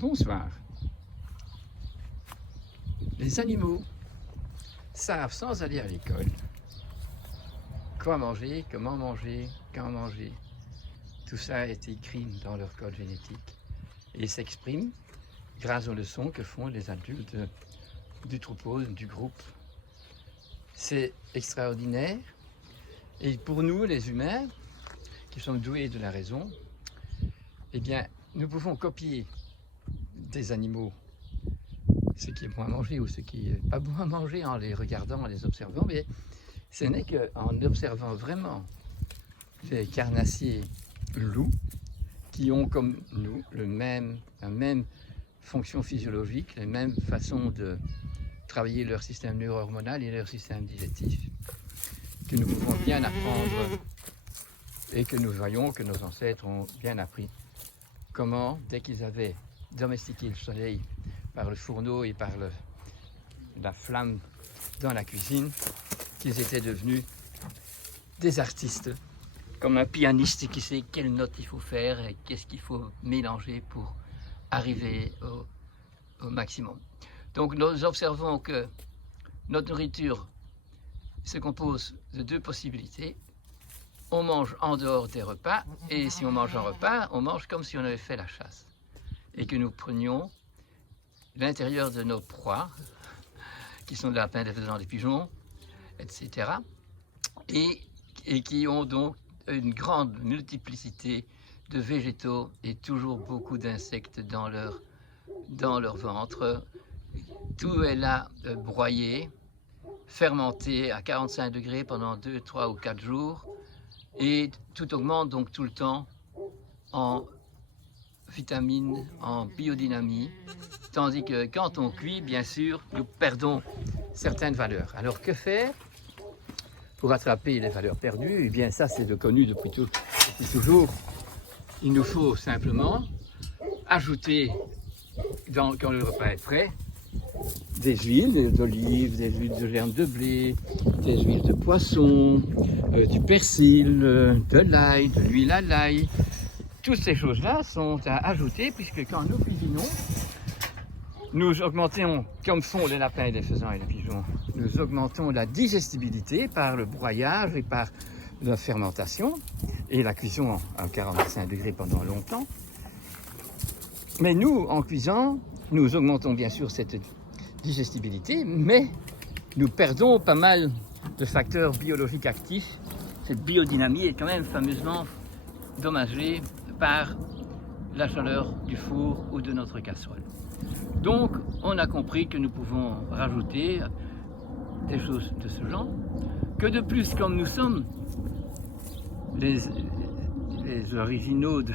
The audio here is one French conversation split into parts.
Bonsoir. Les animaux savent sans aller à l'école quoi manger, comment manger, quand manger. Tout ça est écrit dans leur code génétique et s'exprime grâce aux leçons que font les adultes du troupeau, du groupe. C'est extraordinaire et pour nous les humains qui sommes doués de la raison, eh bien nous pouvons copier des animaux ce qui est bon à manger ou ce qui n'est pas bon à manger en les regardant, en les observant, mais ce n'est qu'en observant vraiment les carnassiers loups qui ont comme nous la même fonction physiologique, les mêmes façons de travailler leur système neuro-hormonal et leur système digestif, que nous pouvons bien apprendre et que nous voyons que nos ancêtres ont bien appris. Comment, dès qu'ils avaient domestiqué le soleil par le fourneau et par la flamme dans la cuisine, qu'ils étaient devenus des artistes, comme un pianiste qui sait quelle note il faut faire et qu'est-ce qu'il faut mélanger pour arriver au maximum. Donc nous observons que notre nourriture se compose de deux possibilités. On mange en dehors des repas, et si on mange un repas, on mange comme si on avait fait la chasse. Et que nous prenions l'intérieur de nos proies, qui sont des lapins, des faisans, des pigeons, etc. Et qui ont donc une grande multiplicité de végétaux et toujours beaucoup d'insectes dans leur ventre. Tout est là broyé, fermenté à 45 degrés pendant 2, 3 ou 4 jours. Et tout augmente donc tout le temps en vitamines, en biodynamie, tandis que quand on cuit, bien sûr, nous perdons certaines valeurs. Alors que faire pour rattraper les valeurs perdues? Eh bien ça c'est connu depuis toujours. Il nous faut simplement ajouter, quand le repas est prêt, des huiles d'olive, des huiles de germe de blé, des huiles de poisson, du persil, de l'ail, de l'huile à l'ail. Toutes ces choses-là sont à ajouter puisque quand nous cuisinons, nous augmentons, comme font les lapins et les faisans et les pigeons, nous augmentons la digestibilité par le broyage et par la fermentation et la cuisson à 45 degrés pendant longtemps. Mais nous, en cuisant, nous augmentons bien sûr cette digestibilité, mais nous perdons pas mal de facteurs biologiques actifs. Cette biodynamie est quand même fameusement dommagée par la chaleur du four ou de notre casserole. Donc, on a compris que nous pouvons rajouter des choses de ce genre, que de plus, comme nous sommes les originaux de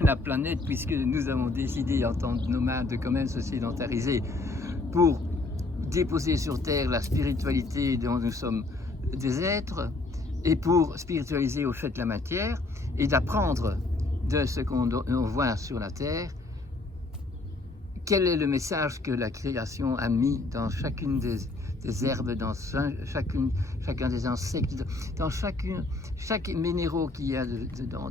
la planète, puisque nous avons décidé en tant que nomades de quand même se sédentariser pour déposer sur terre la spiritualité dont nous sommes des êtres et pour spiritualiser au fait la matière et d'apprendre de ce qu'on voit sur la terre quel est le message que la création a mis dans chacune des herbes, dans chacun des insectes, dans chaque minéraux qu'il y a dans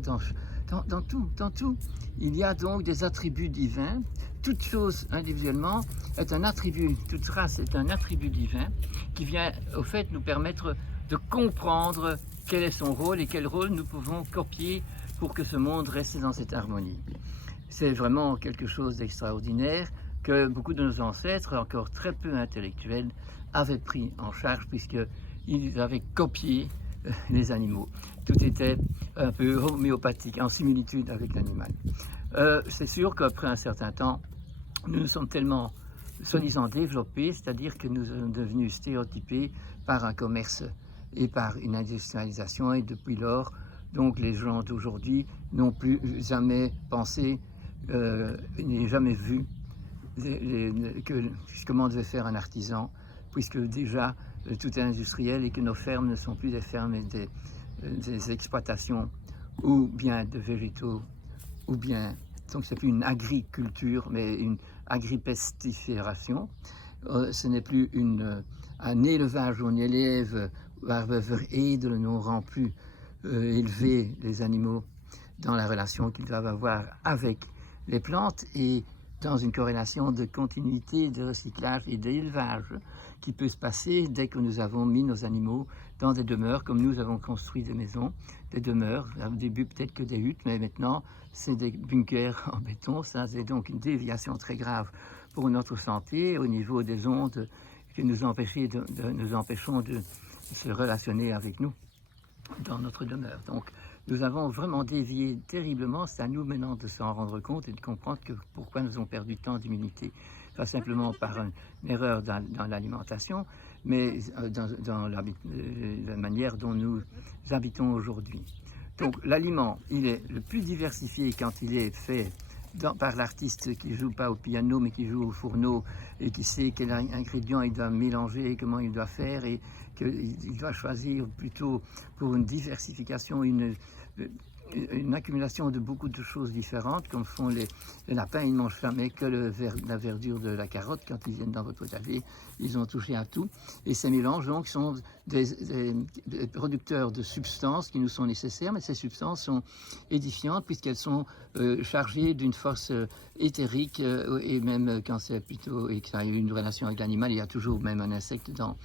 tout. Il y a donc des attributs divins. Toute chose individuellement est un attribut, toute race est un attribut divin qui vient au fait nous permettre de comprendre quel est son rôle et quel rôle nous pouvons copier pour que ce monde reste dans cette harmonie. C'est vraiment quelque chose d'extraordinaire que beaucoup de nos ancêtres, encore très peu intellectuels, avaient pris en charge puisqu'ils avaient copié les animaux. Tout était un peu homéopathique, en similitude avec l'animal. C'est sûr qu'après un certain temps, nous nous sommes tellement soi-disant développés, c'est-à-dire que nous sommes devenus stéréotypés par un commerce et par une industrialisation, et depuis lors, donc les gens d'aujourd'hui n'ont plus jamais pensé, n'ont jamais vu comment devait faire un artisan, puisque déjà tout est industriel et que nos fermes ne sont plus des fermes et des exploitations ou bien de végétaux, ou bien, donc c'est plus une agriculture, mais une agripestifération. Ce n'est plus un élevage où on élève, et ne nous rend plus élever les animaux dans la relation qu'ils doivent avoir avec les plantes et dans une corrélation de continuité, de recyclage et d'élevage qui peut se passer dès que nous avons mis nos animaux dans des demeures, comme nous avons construit des maisons, des demeures, au début peut-être que des huttes, mais maintenant c'est des bunkers en béton. Ça, c'est donc une déviation très grave pour notre santé au niveau des ondes que nous empêchons de se relationner avec nous dans notre demeure. Donc nous avons vraiment dévié terriblement. C'est à nous maintenant de s'en rendre compte et de comprendre pourquoi nous avons perdu tant d'immunité. Pas simplement par une erreur dans l'alimentation, mais dans la manière dont nous habitons aujourd'hui. Donc l'aliment, il est le plus diversifié quand il est fait par l'artiste qui ne joue pas au piano mais qui joue au fourneau et qui sait quel ingrédient il doit mélanger, comment il doit faire, et qu'il doit choisir plutôt pour une diversification, une accumulation de beaucoup de choses différentes, comme font les lapins. Ils ne mangent jamais que la verdure de la carotte. Quand ils viennent dans votre potager, ils ont touché à tout. Et ces mélanges donc sont des producteurs de substances qui nous sont nécessaires, mais ces substances sont édifiantes puisqu'elles sont chargées d'une force éthérique, et même quand c'est plutôt et que ça a une relation avec l'animal, il y a toujours même un insecte dans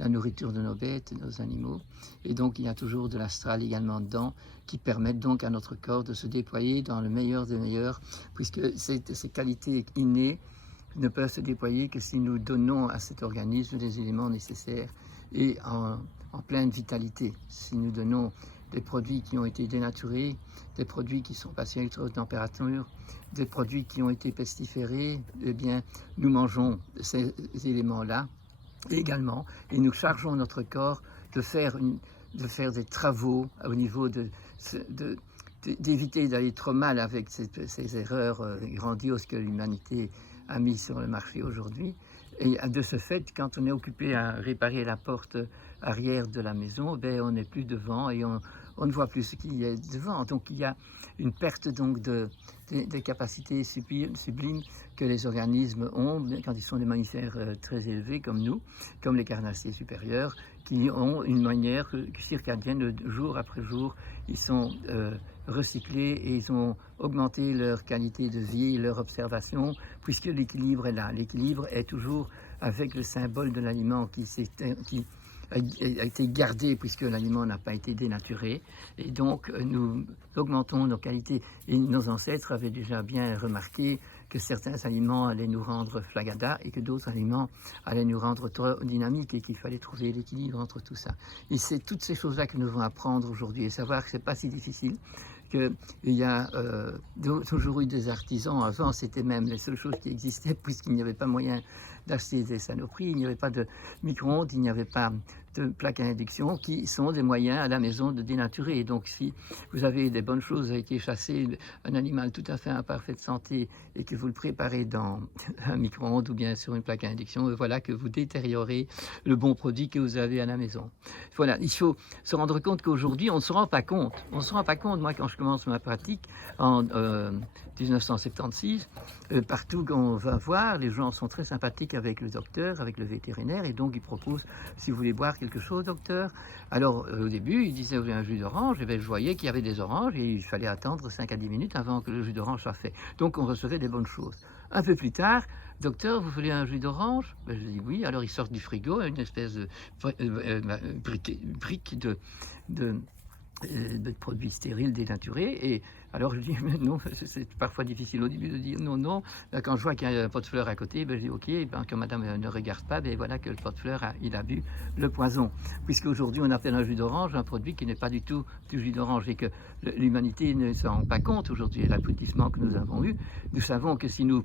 la nourriture de nos bêtes, de nos animaux. Et donc il y a toujours de l'astral également dedans, qui permettent donc à notre corps de se déployer dans le meilleur des meilleurs, puisque ces qualités innées ne peuvent se déployer que si nous donnons à cet organisme les éléments nécessaires et en pleine vitalité. Si nous donnons des produits qui ont été dénaturés, des produits qui sont passés à une haute température, des produits qui ont été pestiférés, eh bien nous mangeons ces éléments-là également, et nous chargeons notre corps de faire des travaux au niveau d'éviter d'aller trop mal avec ces erreurs grandioses que l'humanité a mises sur le marché aujourd'hui. Et de ce fait, quand on est occupé à réparer la porte arrière de la maison, ben on n'est plus devant et on ne voit plus ce qu'il y a devant. Donc il y a une perte donc des capacités sublimes que les organismes ont quand ils sont des mammifères très élevés comme nous, comme les carnacés supérieurs, qui ont une manière circadienne jour après jour. Ils sont recyclés et ils ont augmenté leur qualité de vie, leur observation, puisque l'équilibre est là. L'équilibre est toujours avec le symbole de l'aliment qui a été gardé puisque l'aliment n'a pas été dénaturé, et donc nous augmentons nos qualités. Et nos ancêtres avaient déjà bien remarqué que certains aliments allaient nous rendre flagada et que d'autres aliments allaient nous rendre trop dynamiques, et qu'il fallait trouver l'équilibre entre tout ça. Et c'est toutes ces choses-là que nous devons apprendre aujourd'hui et savoir que c'est pas si difficile, qu'il y a toujours eu des artisans. Avant, c'était même les seules choses qui existaient puisqu'il n'y avait pas moyen d'acheter des saloperies, il n'y avait pas de micro-ondes, il n'y avait pas de plaques à induction, qui sont des moyens à la maison de dénaturer. Et donc si vous avez des bonnes choses, vous avez été chassé un animal tout à fait en parfaite santé et que vous le préparez dans un micro-ondes ou bien sur une plaque à induction, voilà que vous détériorez le bon produit que vous avez à la maison. Voilà, il faut se rendre compte qu'aujourd'hui, on ne se rend pas compte. On ne se rend pas compte. Moi, quand je commence ma pratique en 1976, partout qu'on va voir, les gens sont très sympathiques avec le docteur, avec le vétérinaire, et donc ils proposent, si vous voulez boire quelque chose, docteur. Alors au début, ils disaient, vous voulez un jus d'orange? Et bien, je voyais qu'il y avait des oranges et il fallait attendre 5 à 10 minutes avant que le jus d'orange soit fait. Donc on recevait des bonnes choses. Un peu plus tard, docteur, vous voulez un jus d'orange? Ben, je dis oui. Alors ils sortent du frigo une espèce de brique de produits stériles dénaturés, et alors je dis mais non, c'est parfois difficile au début de dire non. Quand je vois qu'il y a un pot de fleurs à côté, ben je dis ok, ben, quand madame ne regarde pas, ben voilà que le pot de fleurs il a bu le poison, puisque aujourd'hui on appelle un jus d'orange un produit qui n'est pas du tout du jus d'orange, et que l'humanité ne s'en rend pas compte aujourd'hui. L'abrutissement que nous avons eu, nous savons que si nous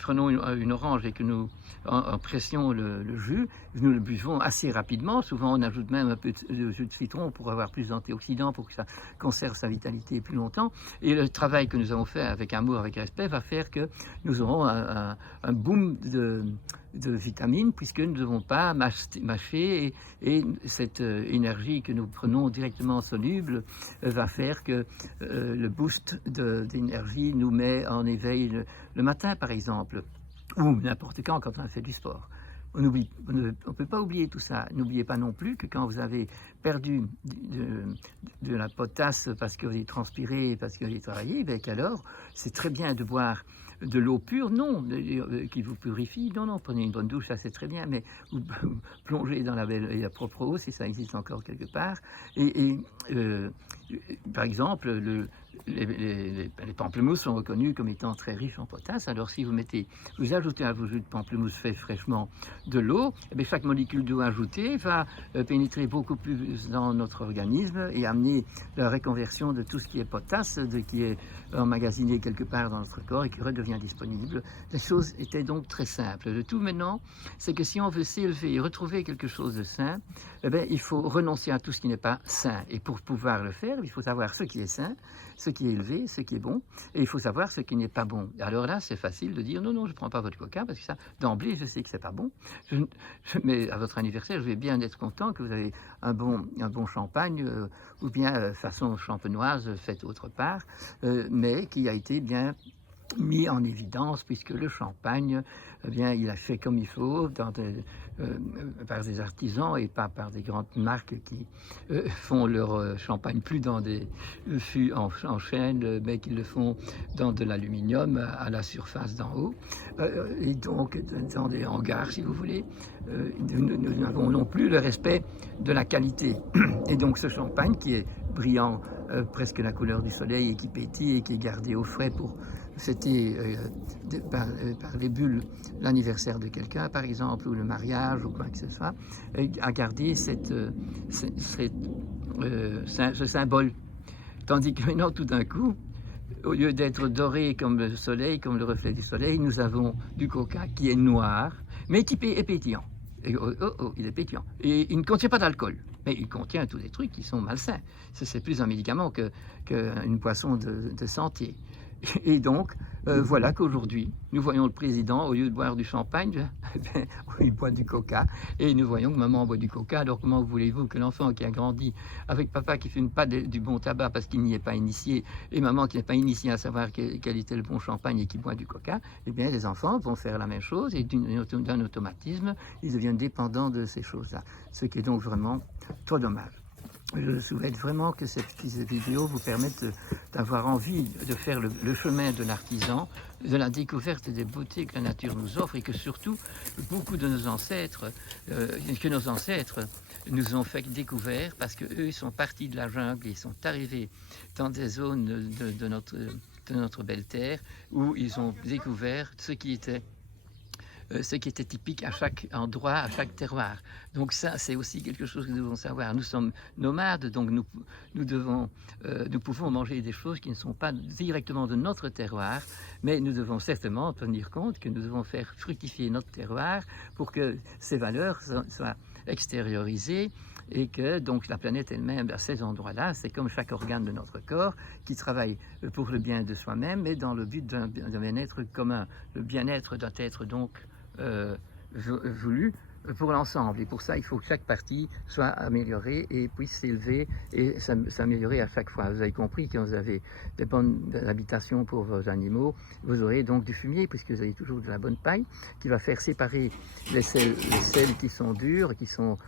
prenons une orange et que nous en pressions le jus, nous le buvons assez rapidement. Souvent on ajoute même un peu de jus de citron pour avoir plus d'antioxydants, pour que ça conserve sa vitalité plus longtemps. Et le travail que nous avons fait avec amour, avec respect, va faire que nous aurons un boom de vitamines, puisque nous ne devons pas mâcher, et cette énergie que nous prenons directement soluble va faire que le boost d'énergie nous met en éveil le matin, par exemple, ou n'importe quand on a fait du sport. On ne peut pas oublier tout ça. N'oubliez pas non plus que quand vous avez perdu de la potasse parce que vous avez transpiré, parce que vous avez travaillé, ben alors c'est très bien de boire de l'eau pure, non, qui vous purifie, non, prenez une bonne douche, ça c'est très bien, mais vous plongez dans la belle et la propre eau, si ça existe encore quelque part, par exemple, les pamplemousses sont reconnus comme étant très riches en potasse. Alors si vous ajoutez à vos jus de pamplemousse fait fraîchement de l'eau, eh chaque molécule d'eau ajoutée va pénétrer beaucoup plus dans notre organisme et amener la réconversion de tout ce qui est potasse, qui est emmagasiné quelque part dans notre corps et qui redevient disponible. Les choses étaient donc très simples. Le tout maintenant, c'est que si on veut s'élever et retrouver quelque chose de sain, il faut renoncer à tout ce qui n'est pas sain. Et pour pouvoir le faire, il faut savoir ce qui est sain, ce qui est élevé, ce qui est bon, et il faut savoir ce qui n'est pas bon. Alors là, c'est facile de dire non, je ne prends pas votre coca, parce que ça, d'emblée, je sais que c'est pas bon. Mais à votre anniversaire, je vais bien être content que vous avez un bon champagne, ou bien façon champenoise faite autre part, mais qui a été bien mis en évidence, puisque le champagne, il a fait comme il faut, par des artisans et pas par des grandes marques qui font leur champagne plus dans des fûts en chêne, mais qui le font dans de l'aluminium à la surface d'en haut, et donc dans des hangars, si vous voulez. Nous n'avons non plus le respect de la qualité. Et donc ce champagne qui est brillant, presque la couleur du soleil, et qui pétille et qui est gardé au frais pour fêter par les bulles l'anniversaire de quelqu'un, par exemple, ou le mariage, ou quoi que ce soit, à garder ce symbole. Tandis que maintenant, tout d'un coup, au lieu d'être doré comme le soleil, comme le reflet du soleil, nous avons du coca qui est noir, mais qui est pétillant. Et, il est pétillant. Et il ne contient pas d'alcool, mais il contient tous des trucs qui sont malsains. C'est plus un médicament qu'une boisson de santé. Et donc, voilà qu'aujourd'hui, nous voyons le président, au lieu de boire du champagne, il boit du coca. Et nous voyons que maman boit du coca. Alors comment voulez-vous que l'enfant qui a grandi avec papa qui ne fume pas du bon tabac parce qu'il n'y est pas initié, et maman qui n'est pas initiée à savoir quel était le bon champagne et qui boit du coca, eh bien les enfants vont faire la même chose et d'un automatisme, ils deviennent dépendants de ces choses-là. Ce qui est donc vraiment trop dommage. Je souhaite vraiment que cette vidéo vous permette d'avoir envie de faire le chemin de l'artisan, de la découverte des beautés que la nature nous offre, et que surtout, beaucoup de nos ancêtres, nous ont fait découvrir, parce qu'eux sont partis de la jungle, ils sont arrivés dans des zones de notre belle terre, où ils ont découvert ce qui était typique à chaque endroit, à chaque terroir. Donc ça, c'est aussi quelque chose que nous devons savoir. Nous sommes nomades, donc nous pouvons manger des choses qui ne sont pas directement de notre terroir, mais nous devons certainement tenir compte que nous devons faire fructifier notre terroir pour que ces valeurs soient extériorisées, et que donc la planète elle-même, à ces endroits-là, c'est comme chaque organe de notre corps qui travaille pour le bien de soi-même, mais dans le but d'un bien-être commun. Le bien-être doit être donc voulu pour l'ensemble, et pour ça il faut que chaque partie soit améliorée et puisse s'élever et s'améliorer à chaque fois. Vous avez compris que quand vous avez des bonnes habitations pour vos animaux, vous aurez donc du fumier, puisque vous avez toujours de la bonne paille qui va faire séparer les sels qui sont durs, qui sont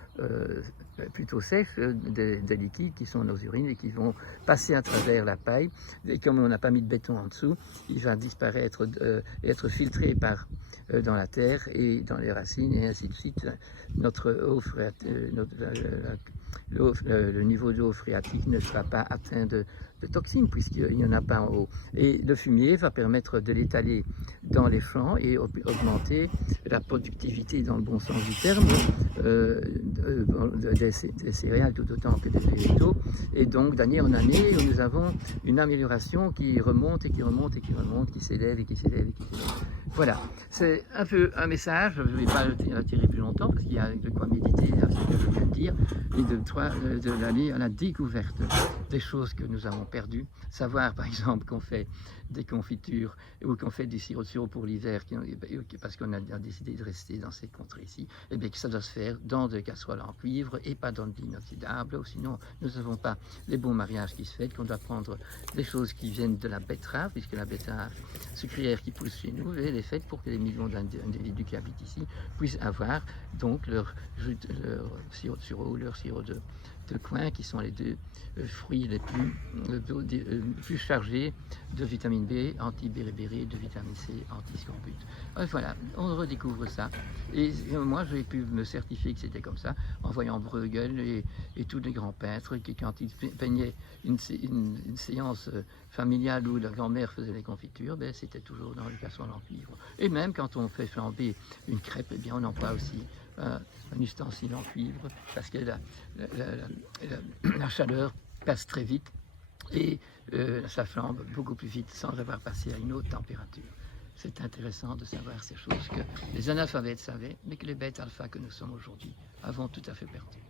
plutôt sèches, des liquides qui sont nos urines et qui vont passer à travers la paille. Et comme on n'a pas mis de béton en dessous, il va disparaître, être filtré dans la terre et dans les racines, et ainsi de suite. Le niveau d'eau phréatique ne sera pas atteint de toxines, puisqu'il n'y en a pas en haut. Et le fumier va permettre de l'étaler dans les champs et augmenter la productivité, dans le bon sens du terme, des céréales tout autant que des végétaux. Et donc d'année en année, nous avons une amélioration qui remonte et qui remonte et qui remonte, qui s'élève et qui s'élève et qui s'élève. Voilà, c'est un peu un message. Je ne vais pas le tirer plus longtemps parce qu'il y a de quoi méditer à ce que je viens de dire, et d'aller à la découverte des choses que nous avons perdues. Savoir par exemple qu'on fait des confitures ou qu'on fait du sirop pour l'hiver parce qu'on a décidé de rester dans ces contrées-ci, et bien que ça doit se faire dans des casseroles en cuivre et pas dans de l'inoxydable, ou sinon nous n'avons pas les bons mariages qui se font, qu'on doit prendre des choses qui viennent de la betterave, puisque la betterave sucrière qui pousse chez nous, elle est faite pour que les millions d'individus qui habitent ici puissent avoir donc leur sirop de sureau, leur sirop coin qui sont les deux fruits les plus chargés de vitamine B, anti-béribéri, de vitamine C, anti-scorbut. Voilà, on redécouvre ça. Et moi, j'ai pu me certifier que c'était comme ça en voyant Bruegel et tous les grands peintres qui, quand ils peignaient une séance familiale où la grand-mère faisait les confitures, ben, c'était toujours dans les casseroles en cuivre. Et même quand on fait flamber une crêpe, eh bien, on emploie aussi un ustensile en cuivre parce que la chaleur passe très vite et ça flambe beaucoup plus vite sans avoir passé à une haute température. C'est intéressant de savoir ces choses que les analphabètes savaient, mais que les bêtes alpha que nous sommes aujourd'hui avons tout à fait perdues.